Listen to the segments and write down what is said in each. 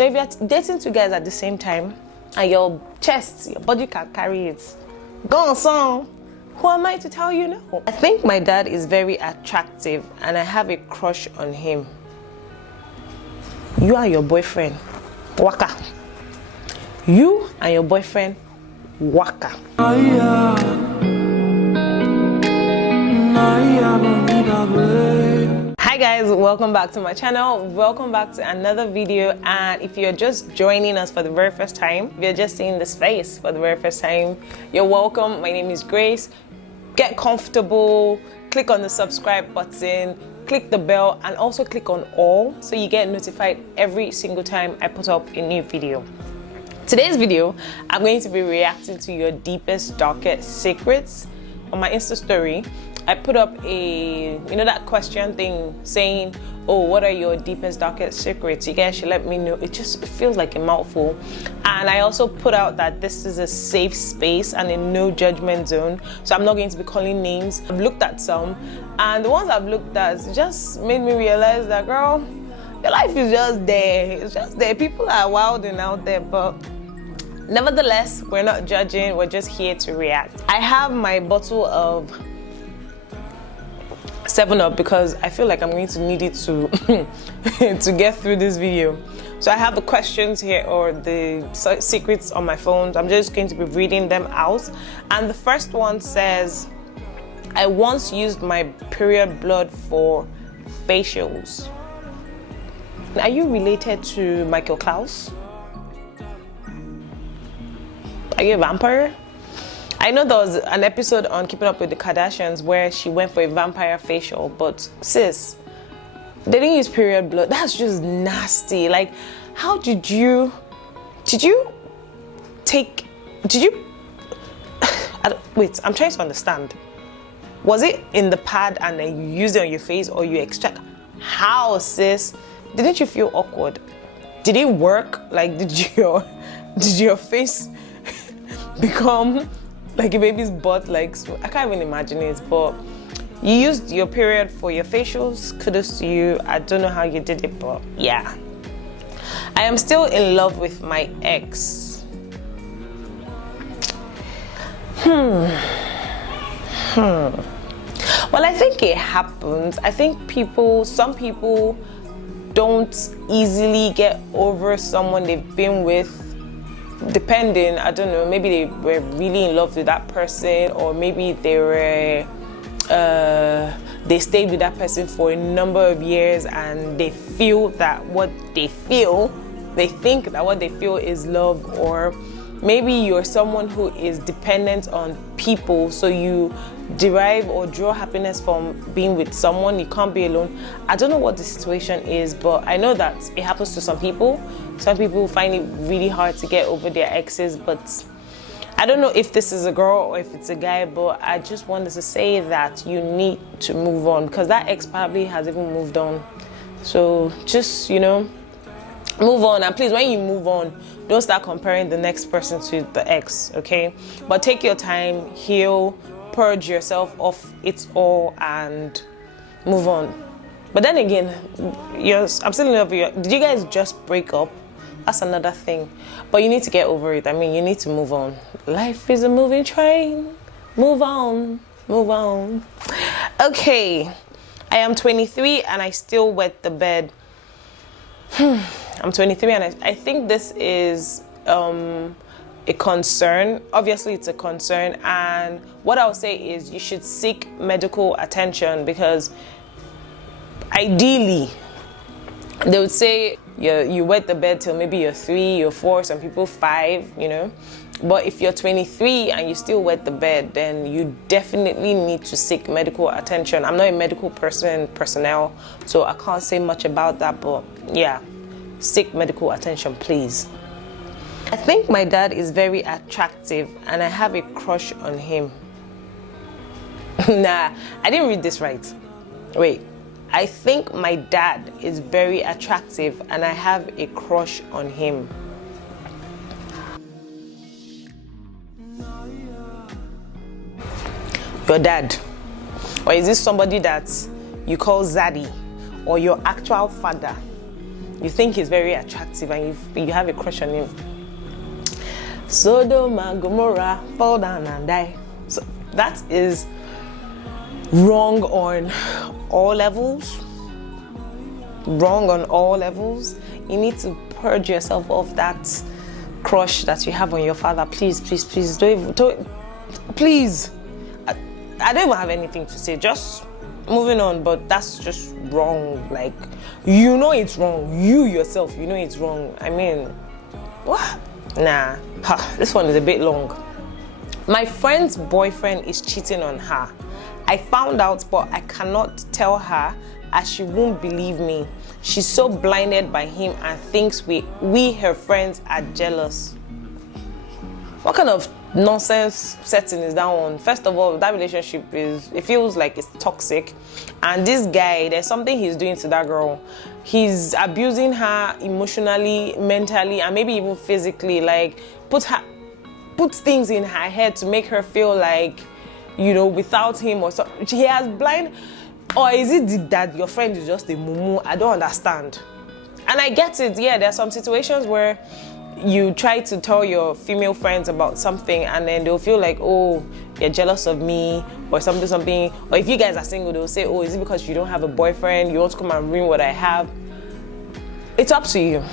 So if you're dating two guys at the same time and your chest, your body can carry it, go on, son. Who am I to tell you no? I think my dad is very attractive and I have a crush on him. You and your boyfriend, waka. You and your boyfriend, waka. Hi guys, welcome back to my channel. Welcome back to another video, and if you're just joining us for the very first time, if you're just seeing this face for the very first time, you're welcome. My name is Grace. Get comfortable, click on the subscribe button, click the bell, and also click on all so you get notified every single time I put up a new video. Today's video, I'm going to be reacting to your deepest, darkest secrets. On my Insta story, I put up a, that question thing saying, oh, what are your deepest, darkest secrets? You guys should let me know. It feels like a mouthful. And I also put out that this is a safe space and a no judgment zone. So I'm not going to be calling names. I've looked at some, and the ones I've looked at just made me realize that, girl, your life is just there. It's just there. People are wild and out there, but nevertheless, we're not judging. We're just here to react. I have my bottle of 7-Up because I feel like I'm going to need it to to get through this video. So I have the questions here, or the secrets on my phone. I'm just going to be reading them out. And the first one says, I once used my period blood for facials. Are you related to Michael Klaus? Are you a vampire? I know there was an episode on Keeping Up with the Kardashians where she went for a vampire facial, but sid, they didn't use period blood. That's just nasty. Like, how did you wait, I'm trying to understand. Was it in the pad and then you used it on your face, or you extract? How, sis? Didn't you feel awkward? Did it work? Like, did your face become like a baby's butt? Like, I can't even imagine it. But you used your period for your facials. Kudos to you. I don't know how you did it, but yeah. I am still in love with my ex. Well, I think it happens. I think some people don't easily get over someone they've been with. Depending, I don't know, maybe they were really in love with that person, or maybe they stayed with that person for a number of years and they think that what they feel is love. Or maybe you're someone who is dependent on people, so you derive or draw happiness from being with someone. You can't be alone. I don't know what the situation is, but I know that it happens to some people. Some people find it really hard to get over their exes, but I don't know if this is a girl or if it's a guy, but I just wanted to say that you need to move on, because that ex probably has even moved on. So just, move on. And please, when you move on, don't start comparing the next person to the ex, okay? But take your time, heal, purge yourself of it all, and move on. But then again, I'm still in love with you. Did you guys just break up? That's another thing. But you need to get over it. I mean, you need to move on. Life is a moving train. Move on. Move on. Okay. I am 23 and I still wet the bed. I'm 23 and I think this is a concern. Obviously, it's a concern. And what I would say is you should seek medical attention, because ideally, they would say you wet the bed till maybe you're 3, you're 4, some people 5, But if you're 23 and you still wet the bed, then you definitely need to seek medical attention. I'm not a medical personnel, so I can't say much about that, but yeah, seek medical attention, please. I think my dad is very attractive and I have a crush on him. Nah, I didn't read this right. Wait. I think my dad is very attractive and I have a crush on him. Your dad? Or is this somebody that you call Zaddy, or your actual father? You think he's very attractive and you have a crush on him. Sodom and Gomorrah, fall down and die. So that is wrong on all levels. Wrong on all levels. You need to purge yourself of that crush that you have on your father. Please, please, please, please. I don't even have anything to say. Just moving on, but that's just wrong. Like, you know it's wrong. You yourself, you know it's wrong. I mean, what? Nah, this one is a bit long. My friend's boyfriend is cheating on her. I found out, but I cannot tell her as she won't believe me. She's so blinded by him and thinks we her friends are jealous. What kind of nonsense setting is that one? First of all, that relationship it feels like it's toxic, and this guy, there's something he's doing to that girl. He's abusing her emotionally, mentally, and maybe even physically. Like puts things in her head to make her feel like, you know, without him or so he has blind. Or is it that your friend is just a mumu? I don't understand. And I get it. Yeah, there are some situations where you try to tell your female friends about something and then they'll feel like, oh, you're jealous of me or something. Or if you guys are single, they'll say, oh, is it because you don't have a boyfriend? You want to come and ruin what I have? It's up to you.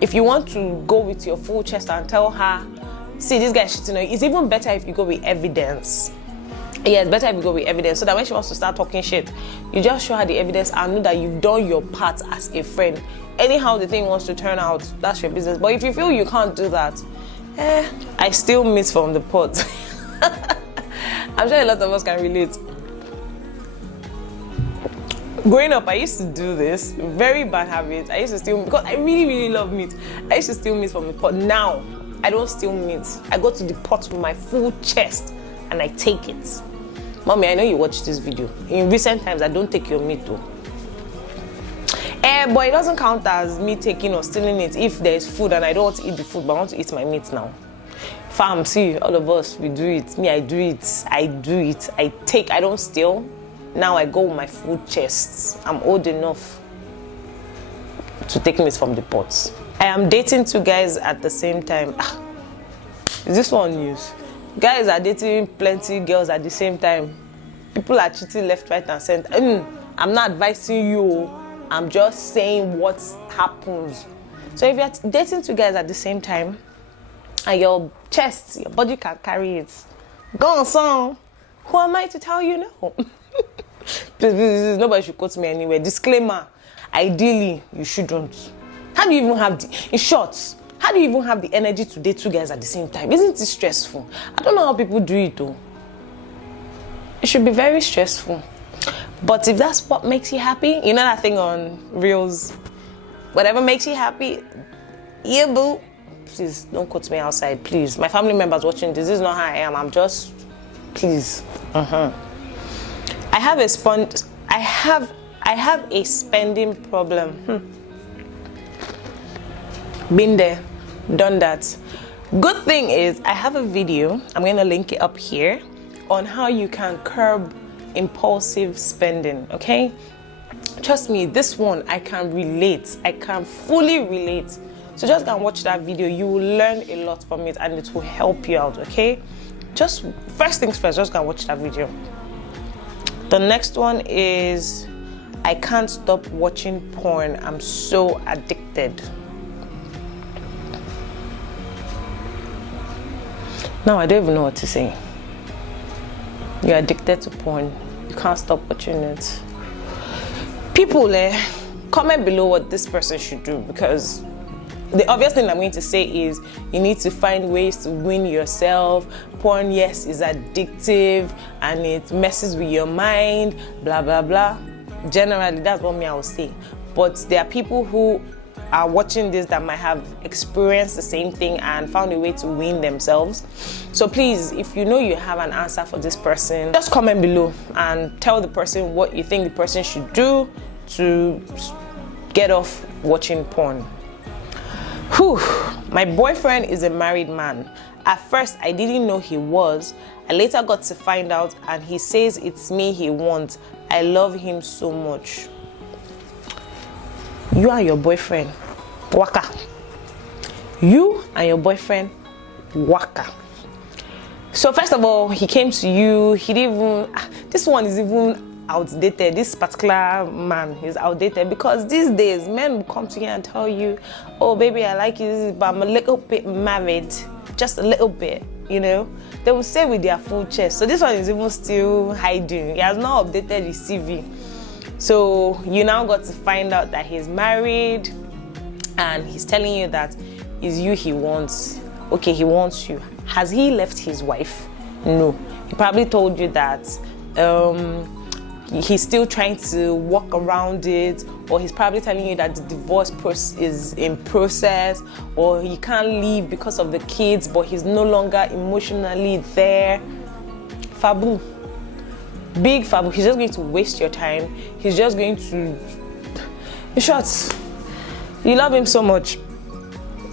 If you want to go with your full chest and tell her, see, this guy's cheating on you, it's even better if you go with evidence. Yeah, it's better if you go with evidence, so that when she wants to start talking shit, you just show her the evidence and know that you've done your part as a friend. Anyhow the thing wants to turn out, that's your business. But if you feel you can't do that, I still miss from the pot. I'm sure a lot of us can relate. Growing up, I used to do this, very bad habit. I used to steal, because I really, really love meat. I used to steal meat from the pot. Now, I don't steal meat. I go to the pot with my full chest and I take it. Mommy, I know you watched this video. In recent times, I don't take your meat though. But it doesn't count as me taking or stealing it if there's food and I don't want to eat the food, but I want to eat my meat now. Fam, see, all of us, we do it. Me, I do it. I take, I don't steal. Now I go with my full chest. I'm old enough to take meat from the pots. I am dating 2 guys at the same time. Is this one news? Guys are dating plenty girls at the same time. People are cheating left, right, and center. I'm not advising you. I'm just saying what happens. So if you're dating 2 guys at the same time, and your chest, your body can carry it, go on, son. Who am I to tell you no? please, nobody should quote me anywhere. Disclaimer: ideally, you shouldn't. How do you even have in short? How do you even have the energy to date 2 guys at the same time? Isn't it stressful? I don't know how people do it though. It should be very stressful. But if that's what makes you happy, you know that thing on Reels, whatever makes you happy, yeah, boo. Please don't quote me outside, please. My family members watching this is not how I am. I'm just, please. I have a spending problem. Been there, done that. Good thing is I have a video, I'm going to link it up here, on how you can curb impulsive spending. Okay, trust me, this one I can relate. I can fully relate. So just go and watch that video. You will learn a lot from it and it will help you out. Okay, just first things first, just go and watch that video. The next one is I can't stop watching porn. I'm so addicted. Now I don't even know what to say. You're addicted to porn. You can't stop watching it. People, comment below what this person should do, because the obvious thing I'm going to say is you need to find ways to win yourself. Porn, yes, is addictive and it messes with your mind, blah, blah, blah. Generally, that's what I would say. But there are people who are watching this that might have experienced the same thing and found a way to win themselves. So please, if you know you have an answer for this person, just comment below and tell the person what you think the person should do to get off watching porn. Whew. My boyfriend is a married man. At first, I didn't know he was. I later got to find out and he says it's me he wants. I love him so much. You and your boyfriend, waka. You and your boyfriend, waka. So first of all, he came to you. He didn't even. This one is even outdated. This particular man is outdated because these days men will come to you and tell you, "Oh, baby, I like you, but I'm a little bit married, just a little bit." You know, they will say with their full chest. So this one is even still hiding. He has not updated his CV. So you now got to find out that he's married, and he's telling you that it's you he wants. Okay, he wants you. Has he left his wife? No. He probably told you that he's still trying to walk around it, or he's probably telling you that the divorce is in process, or he can't leave because of the kids, but he's no longer emotionally there. Fabu. Big fabu. He's just going to waste your time. He's just going to... In short, you love him so much.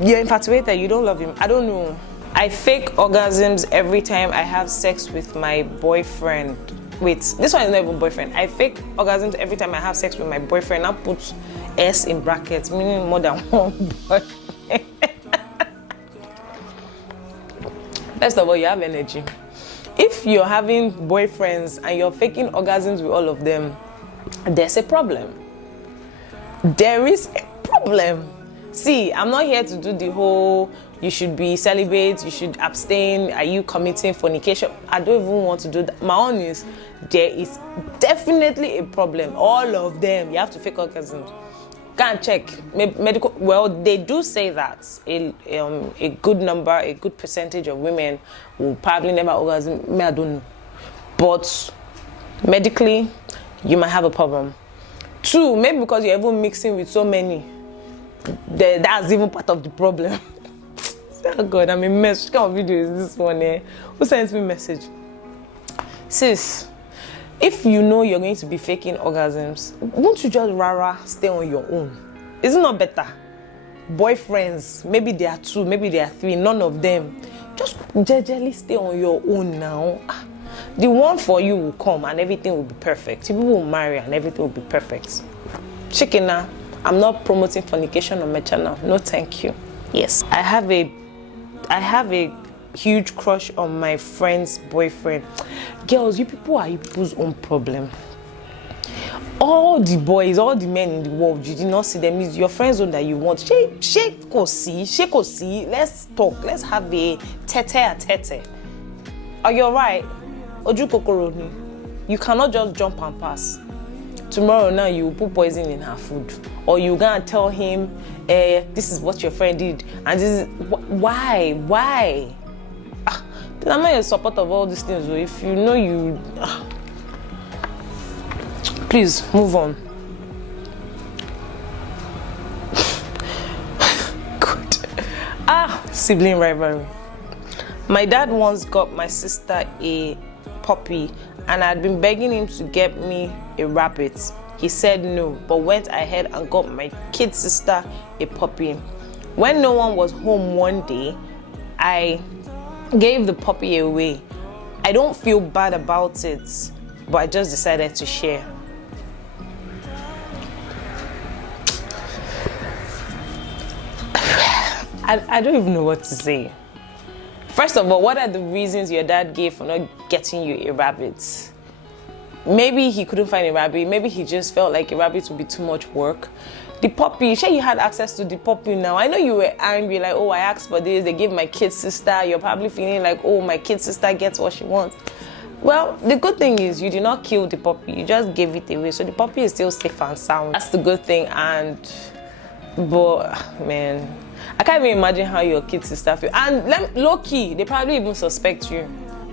You're infatuated. You don't love him. I don't know. I fake orgasms every time I have sex with my boyfriend. Wait, this one is not even boyfriend. I fake orgasms every time I have sex with my boyfriend. I put S in brackets, meaning more than one boyfriend. First of all, you have energy. If you're having boyfriends and you're faking orgasms with all of them, there's a problem. There is a problem. See, I'm not here to do the whole you should be celibate, you should abstain, are you committing fornication? I don't even want to do that. My own is, there is definitely a problem. All of them, you have to fake orgasms. Go and check. Medical, well, they do say that a good number, a good percentage of women will probably never orgasm. I don't know. But medically, you might have a problem. 2, maybe because you're even mixing with so many. That's even part of the problem. Oh God, I'm a mess. Which kind of video is this one? Who sent me a message? Sis, if you know you're going to be faking orgasms, won't you just rara stay on your own? Is it not better? Boyfriends, maybe there are 2, maybe there are 3, none of them. Just jejely stay on your own now. The one for you will come and everything will be perfect. People will marry and everything will be perfect. Chikina, I'm not promoting fornication on my channel. No, thank you. Yes, I have a huge crush on my friend's boyfriend. Girls, you people are you people's own problem. All the boys, all the men in the world, you did not see them. It's your friends own that you want. Shake Kosi. Let's talk. Let's have a tete-a-tete. Are you alright? Oju kokoro ni. You cannot just jump and pass. Tomorrow now you put poison in her food, or you gonna tell him, this is what your friend did, and this is why. I'm not in support of all these things. So if you know you, please move on. Good. Sibling rivalry. My dad once got my sister a puppy, and I'd been begging him to get me a rabbit. He said no, but went ahead and got my kid sister a puppy. When no one was home one day, I gave the puppy away. I don't feel bad about it, but I just decided to share. I don't even know what to say. First of all, what are the reasons your dad gave for not getting you a rabbit? Maybe he couldn't find a rabbit. Maybe he just felt like a rabbit would be too much work. The puppy, sure you had access to the puppy now. I know you were angry, like, oh, I asked for this. They gave my kid sister. You're probably feeling like, oh, my kid sister gets what she wants. Well, the good thing is you did not kill the puppy. You just gave it away. So the puppy is still safe and sound. That's the good thing. But, man, I can't even imagine how your kid sister feels. And low-key, they probably even suspect you.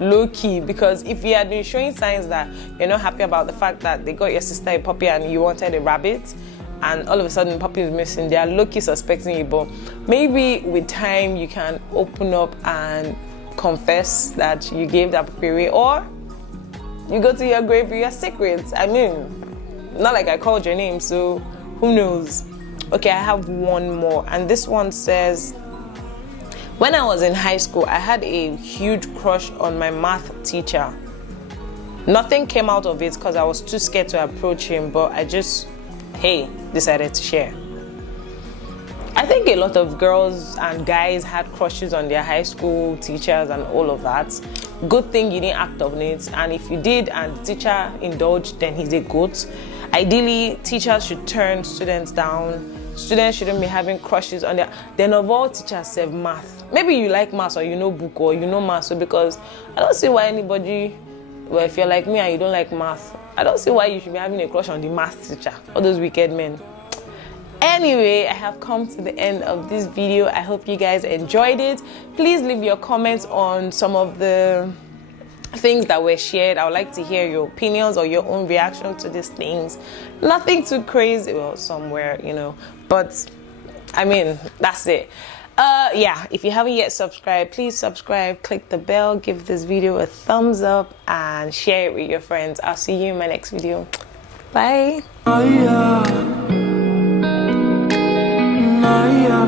Low-key, because if you had been showing signs that you're not happy about the fact that they got your sister a puppy and you wanted a rabbit, and all of a sudden the puppy is missing, they are low-key suspecting you. But maybe with time you can open up and confess that you gave that puppy away, or you go to your grave with your secrets. I mean, not like I called your name, so who knows. Okay, I have one more, and this one says, when I was in high school, I had a huge crush on my math teacher. Nothing came out of it because I was too scared to approach him, but I just, decided to share. I think a lot of girls and guys had crushes on their high school teachers and all of that. Good thing you didn't act on it, and if you did and the teacher indulged, then he's a goat. Ideally, teachers should turn students down. Students shouldn't be having crushes on their... Then of all teachers serve math. Maybe you like math, or you know book, or you know math, so because I don't see why anybody... Well, if you're like me and you don't like math, I don't see why you should be having a crush on the math teacher. All those wicked men. Anyway, I have come to the end of this video. I hope you guys enjoyed it. Please leave your comments on some of the things that were shared. I would like to hear your opinions or your own reaction to these things. Nothing too crazy, well, somewhere, you know, but I mean, that's it. Yeah, if you haven't yet subscribed, please subscribe, click the bell, give this video a thumbs up, and share it with your friends. I'll see you in my next video. Bye. Naya,